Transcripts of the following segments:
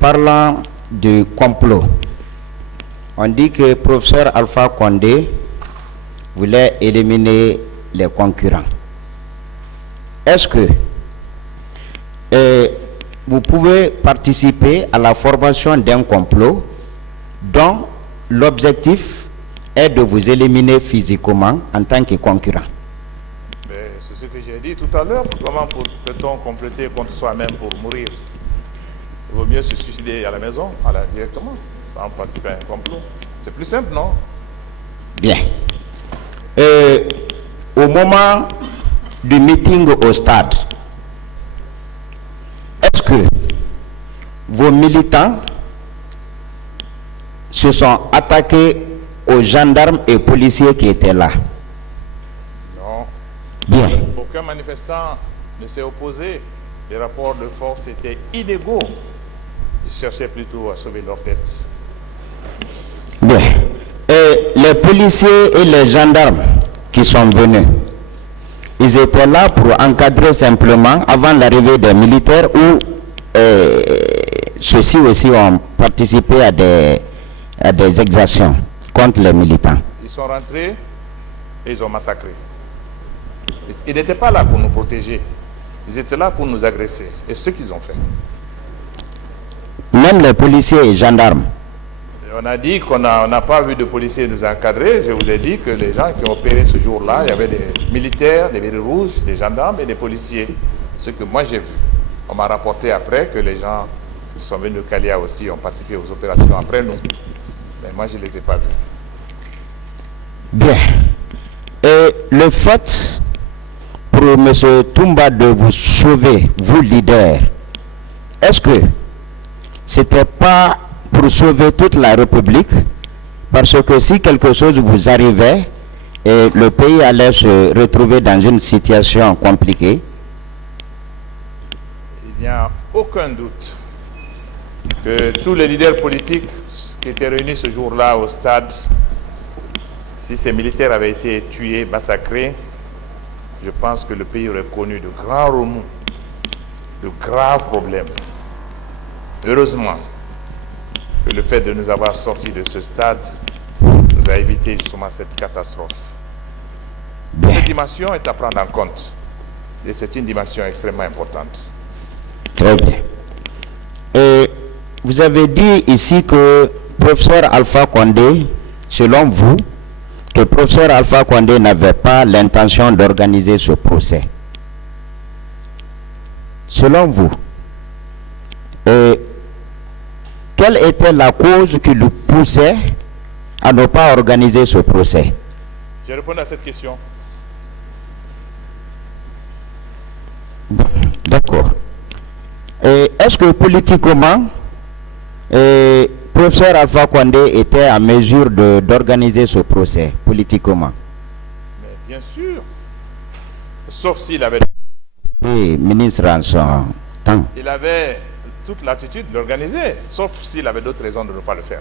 Parlant du complot, on dit que le professeur Alpha Condé voulait éliminer les concurrents. Est-ce que vous pouvez participer à la formation d'un complot dont l'objectif est de vous éliminer physiquement en tant que concurrent? C'est ce que j'ai dit tout à l'heure. Comment peut-on compléter contre soi-même pour mourir? Il vaut mieux se suicider à la maison, directement, sans participer à un complot. C'est plus simple, non? Bien. Au moment du meeting au stade, est-ce que vos militants se sont attaqués aux gendarmes et policiers qui étaient là? Non. Bien. Aucun manifestant ne s'est opposé. Les rapports de force étaient inégaux. Ils cherchaient plutôt à sauver leur tête. Bien. Et les policiers et les gendarmes qui sont venus, ils étaient là pour encadrer simplement avant l'arrivée des militaires, ou ceux-ci aussi ont participé à des exactions contre les militants? Ils sont rentrés et ils ont massacré. Ils n'étaient pas là pour nous protéger. Ils étaient là pour nous agresser. Et c'est ce qu'ils ont fait. Même les policiers et gendarmes? On a dit qu'on n'a pas vu de policiers nous encadrer. Je vous ai dit que les gens qui ont opéré ce jour-là, il y avait des militaires, des bérets rouges, des gendarmes et des policiers. Ce que moi j'ai vu. On m'a rapporté après que les gens qui sont venus de Kalia aussi ont participé aux opérations après nous. Mais moi je ne les ai pas vus. Bien. Et le fait pour M. Toumba de vous sauver, vous leaders, est-ce que c'était pas pour sauver toute la République? Parce que si quelque chose vous arrivait et le pays allait se retrouver dans une situation compliquée. Il n'y a aucun doute que tous les leaders politiques qui étaient réunis ce jour-là au stade, si ces militaires avaient été tués, massacrés, je pense que le pays aurait connu de grands remous, de graves problèmes. Heureusement que le fait de nous avoir sortis de ce stade nous a évité justement cette catastrophe. Cette dimension est à prendre en compte et c'est une dimension extrêmement importante. Très bien. Et vous avez dit ici que professeur Alpha Condé, selon vous, que professeur Alpha Condé n'avait pas l'intention d'organiser ce procès. Selon vous, quelle était la cause qui le poussait à ne pas organiser ce procès? Je réponds à cette question. D'accord. Est-ce que politiquement, professeur Alpha Condé était en mesure d'organiser ce procès politiquement? Mais bien sûr. Sauf s'il avait... Oui, ministre en son temps. Il avait toute l'attitude de l'organiser, sauf s'il avait d'autres raisons de ne pas le faire.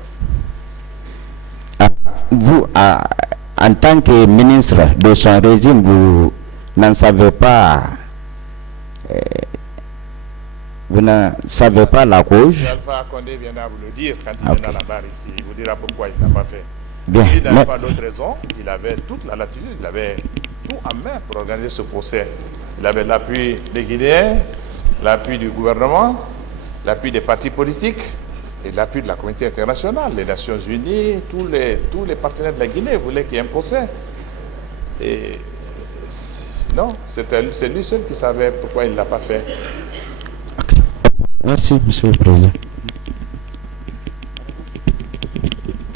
Vous, en tant que ministre de son régime, vous n'en savez pas... vous ne savez pas la cause? Alpha Condé viendra vous le dire quand il viendra à la barre ici. Il vous dira pourquoi il n'a pas fait. Bien. S'il n'avait pas d'autres raisons, il avait toute la latitude, il avait tout en main pour organiser ce procès. Il avait l'appui des Guinéens, l'appui du gouvernement, l'appui des partis politiques et l'appui de la communauté internationale, les Nations Unies, tous les partenaires de la Guinée voulaient qu'il y ait un procès. Et non, c'est lui seul qui savait pourquoi il ne l'a pas fait. Merci, Monsieur le Président.